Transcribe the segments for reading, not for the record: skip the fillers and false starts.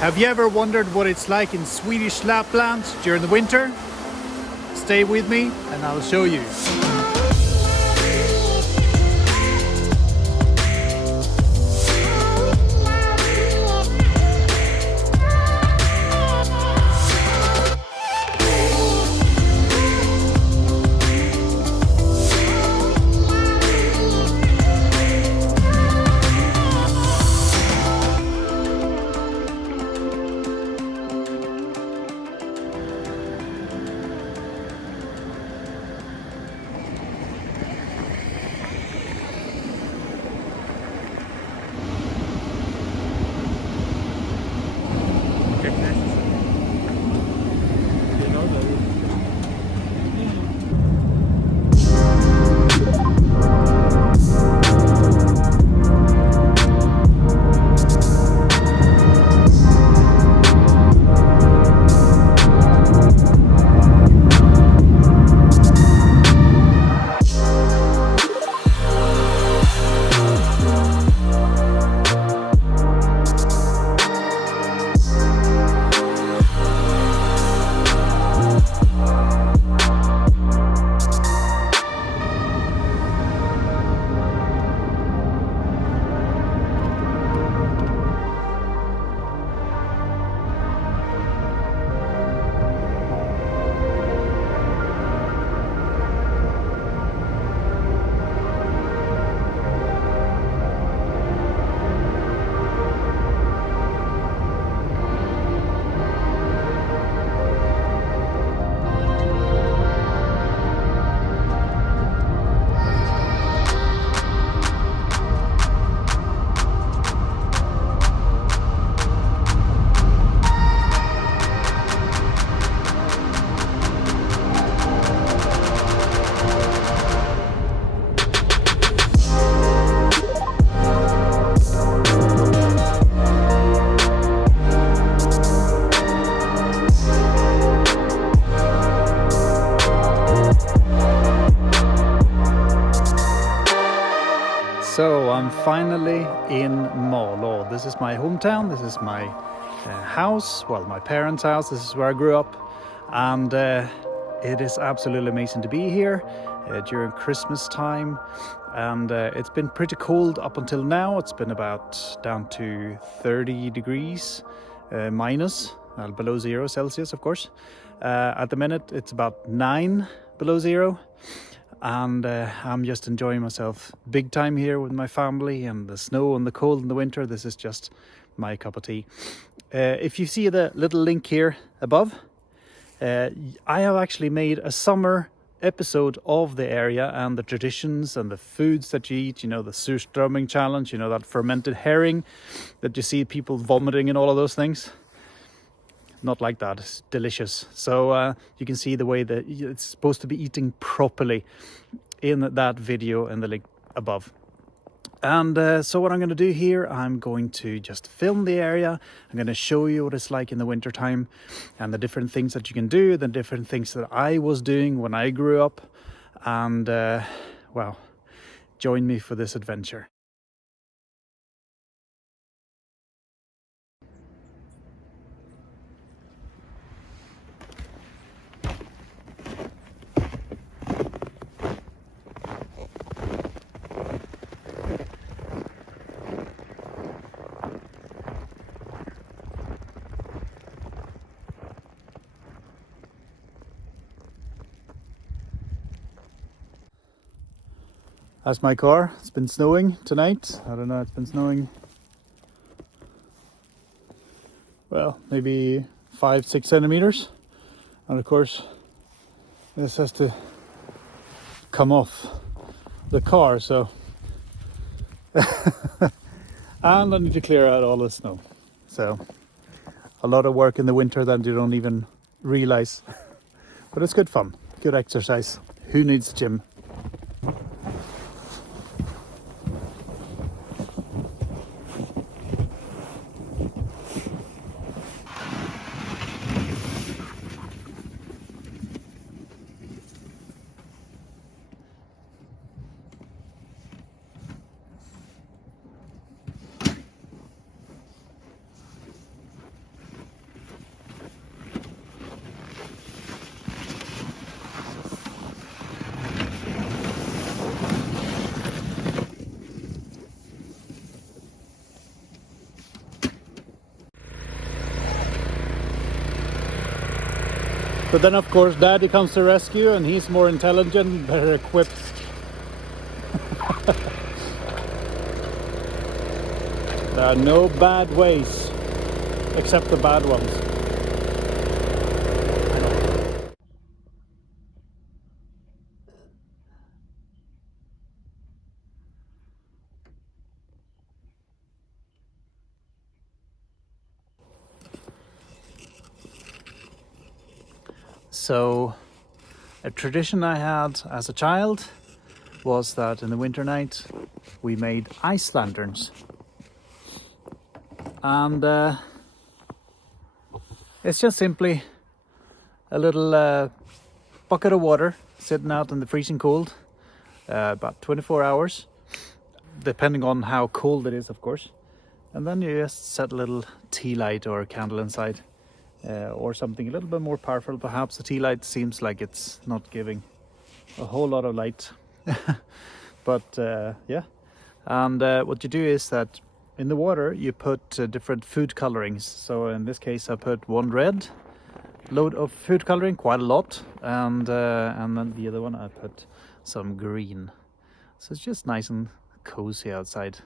Have you ever wondered what it's like in Swedish Lapland during the winter? Stay with me and I'll show you. So I'm finally in Malå. This is my hometown, this is my house, well, my parents' house, this is where I grew up, and it is absolutely amazing to be here during Christmas time, and it's been pretty cold up until now. It's been about down to 30 degrees minus, below 0 Celsius of course. At the minute it's about 9 below 0. And I'm just enjoying myself big time here with my family, and the snow and the cold in the winter. This is just my cup of tea. If you see the little link here above, I have actually made a summer episode of the area and the traditions and the foods that you eat. You know, the surströmming challenge, you know, that fermented herring that you see people vomiting and all of those things. Not like that, it's delicious. So you can see the way that it's supposed to be eating properly in that video in the link above. And so what I'm going to do here, I'm going to just film the area. I'm going to show you what it's like in the winter time and the different things that you can do, the different things that I was doing when I grew up. And well, join me for this adventure. That's my car. It's been snowing tonight. I don't know, it's been snowing, well, maybe 5-6 centimeters. And of course, this has to come off the car, so and I need to clear out all the snow. So a lot of work in the winter that you don't even realize. But it's good fun, good exercise. Who needs gym? But then of course Daddy comes to rescue, and he's more intelligent, better equipped. There are no bad ways, except the bad ones. So, a tradition I had as a child was that in the winter night we made ice lanterns. And it's just simply a little bucket of water sitting out in the freezing cold, about 24 hours, depending on how cold it is, of course. And then you just set a little tea light or a candle inside, or something a little bit more powerful. Perhaps the tea light seems like it's not giving a whole lot of light. But yeah, and what you do is that in the water you put different food colorings. So in this case I put one red load of food coloring, quite a lot, and then the other one I put some green. So it's just nice and cozy outside.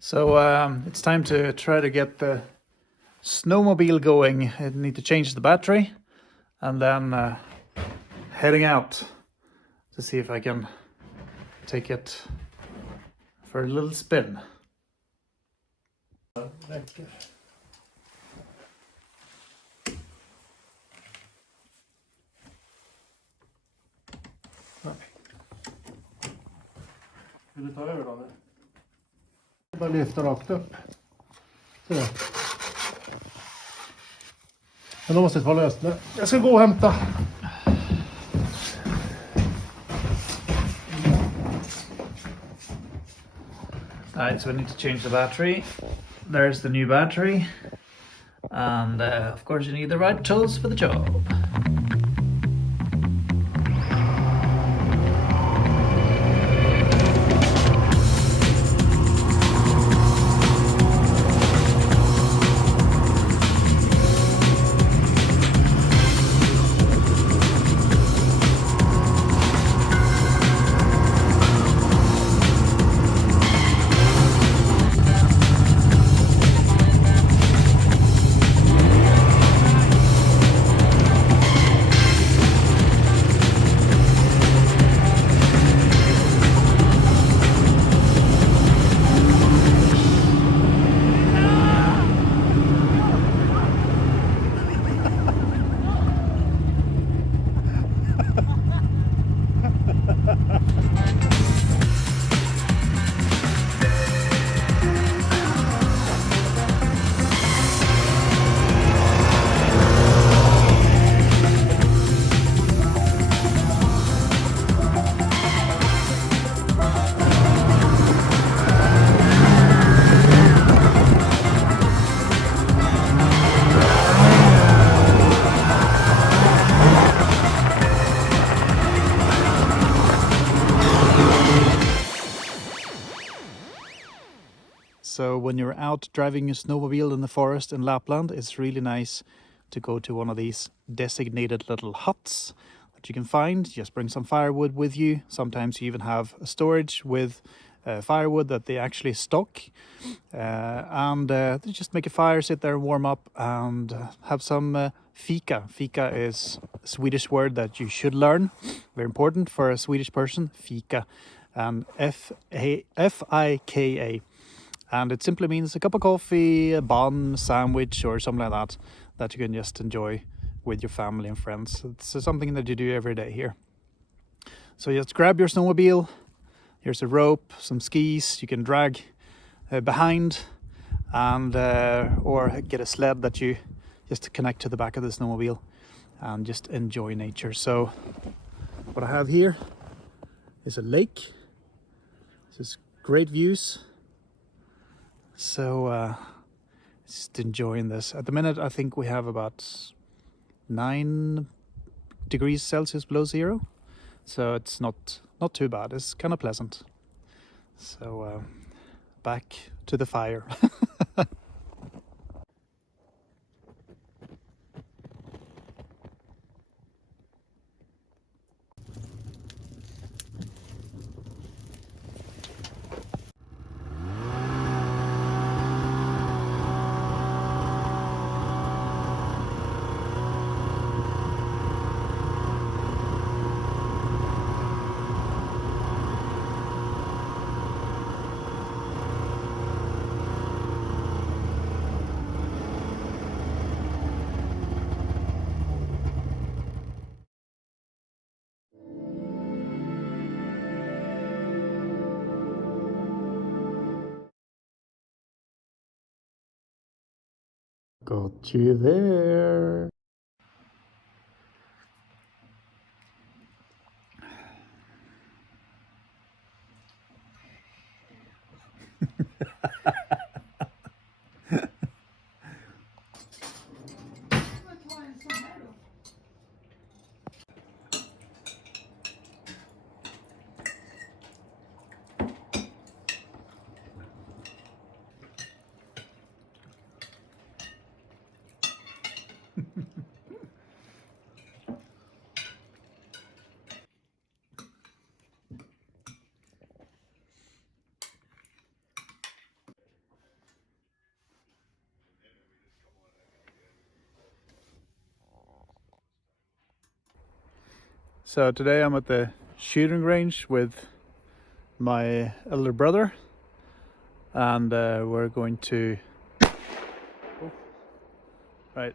So it's time to try to get the snowmobile going. I need to change the battery, and then heading out to see if I can take it for a little spin. Vill du ta över då? Bara lyfta rakt upp. Så där. Men då måste jag ta löst. Jag ska gå och hämta. Alright, so I need to change the battery. There's the new battery. And of course you need the right tools for the job. So when you're out driving a snowmobile in the forest in Lapland, it's really nice to go to one of these designated little huts that you can find. Just bring some firewood with you. Sometimes you even have a storage with firewood that they actually stock. And they just make a fire, sit there, warm up, and have some fika. Fika is a Swedish word that you should learn. Very important for a Swedish person. Fika. Fika. And it simply means a cup of coffee, a bun, sandwich, or something like that you can just enjoy with your family and friends. It's something that you do every day here. So just grab your snowmobile. Here's a rope, some skis you can drag behind, and or get a sled that you just connect to the back of the snowmobile and just enjoy nature. So what I have here is a lake. This is great views. So just enjoying this. At the minute, I think we have about 9 degrees Celsius below zero. So it's not too bad. It's kind of pleasant. So back to the fire. Got you there. So today I'm at the shooting range with my elder brother, and we're going to... Right,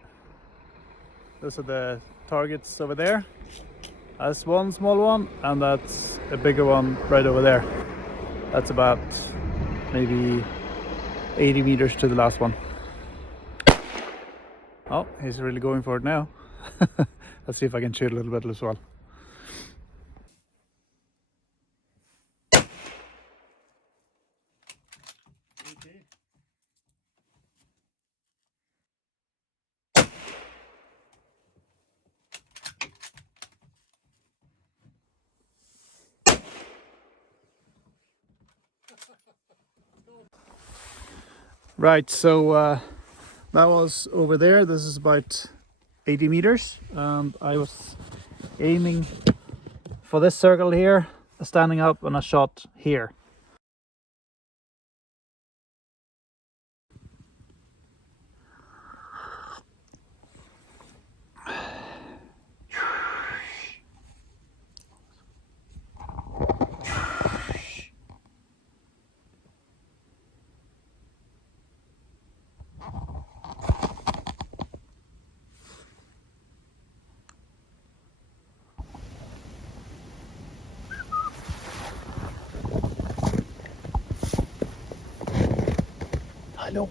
those are the targets over there. That's one small one, and that's a bigger one right over there. That's about maybe 80 meters to the last one. Oh, he's really going for it now. Let's see if I can shoot a little bit as well. Right, so that was over there. This is about 80 meters, and I was aiming for this circle here, standing up, and a shot here. Hello.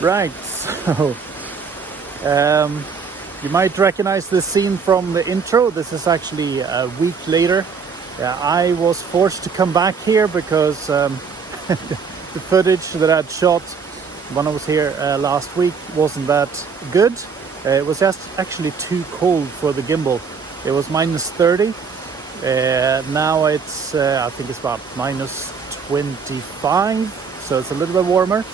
Right, so you might recognize this scene from the intro. This is actually a week later. I was forced to come back here because the footage that I'd shot when I was here last week wasn't that good. It was just actually too cold for the gimbal. It was -30. Now it's I think it's about -25, so it's a little bit warmer.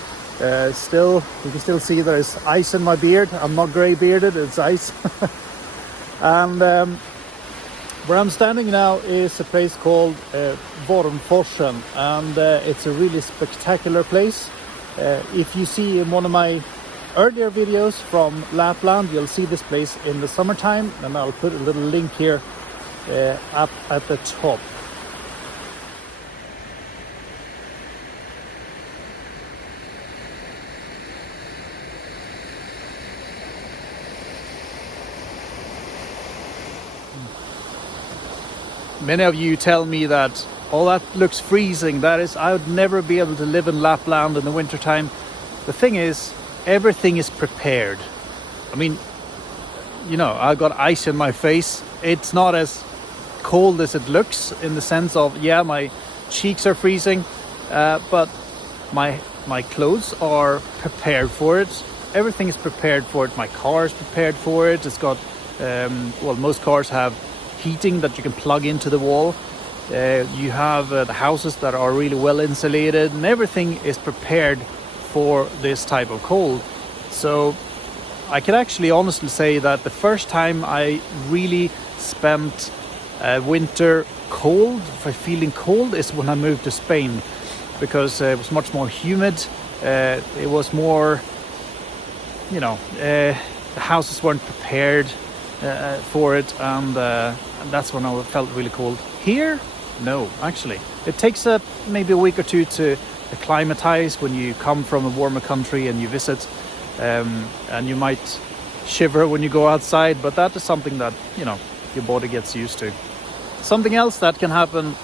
Still, you can still see there's ice in my beard. I'm not grey bearded, it's ice. And where I'm standing now is a place called Vormforsen, and it's a really spectacular place. If you see in one of my earlier videos from Lapland, you'll see this place in the summertime, and I'll put a little link here up at the top. Many of you tell me that, oh, that looks freezing. That is, I would never be able to live in Lapland in the wintertime. The thing is, everything is prepared. I mean, you know, I got ice in my face. It's not as cold as it looks, in the sense of, yeah, my cheeks are freezing, but my clothes are prepared for it. Everything is prepared for it. My car is prepared for it. It's got, well, most cars have heating that you can plug into the wall. You have the houses that are really well insulated, and everything is prepared for this type of cold. So I can actually honestly say that the first time I really spent winter cold, feeling cold, is when I moved to Spain, because it was much more humid. It was more, you know, the houses weren't prepared for it, and that's when I felt really cold. Here, no, actually. It takes maybe a week or two to acclimatize when you come from a warmer country and you visit, and you might shiver when you go outside, but that is something that, you know, your body gets used to. Something else that can happen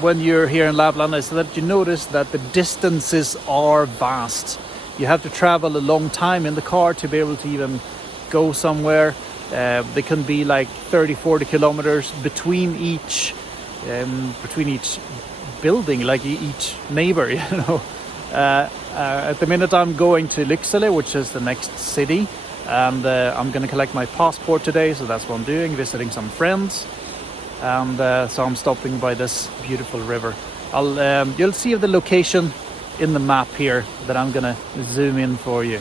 when you're here in Lapland is that you notice that the distances are vast. You have to travel a long time in the car to be able to even go somewhere. They can be like 30-40 kilometers between each building, like each neighbor, you know. At the minute I'm going to Lycksele, which is the next city, and I'm going to collect my passport today, so that's what I'm doing, visiting some friends, and so I'm stopping by this beautiful river. You'll see the location in the map here that I'm going to zoom in for you.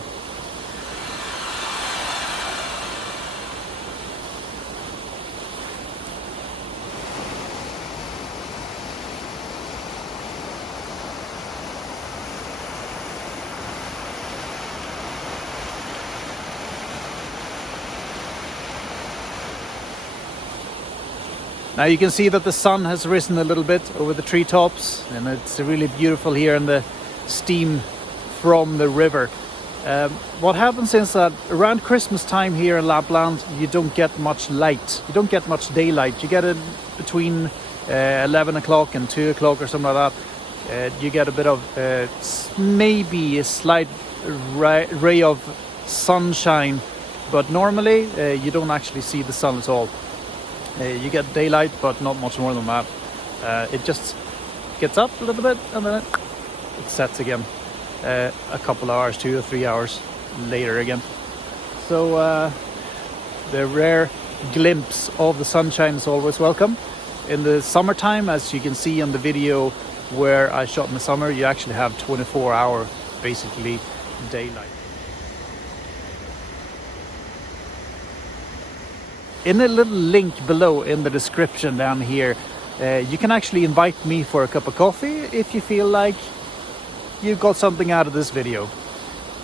Now you can see that the sun has risen a little bit over the treetops, and it's really beautiful here in the steam from the river. What happens is that around Christmas time here in Lapland, you don't get much light. You don't get much daylight. You get it between 11 o'clock and 2 o'clock or something like that. You get a bit of maybe a slight ray of sunshine, but normally you don't actually see the sun at all. You get daylight, but not much more than that. It just gets up a little bit and then it sets again a couple hours, 2 or 3 hours later again. So the rare glimpse of the sunshine is always welcome. In the summertime, as you can see on the video where I shot in the summer, you actually have 24-hour basically daylight. In a little link below in the description down here, you can actually invite me for a cup of coffee if you feel like you got something out of this video.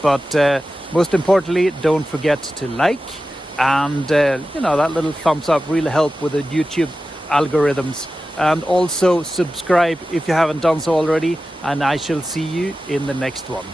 But most importantly, don't forget to like, and you know, that little thumbs up really help with the YouTube algorithms. And also subscribe if you haven't done so already, and I shall see you in the next one.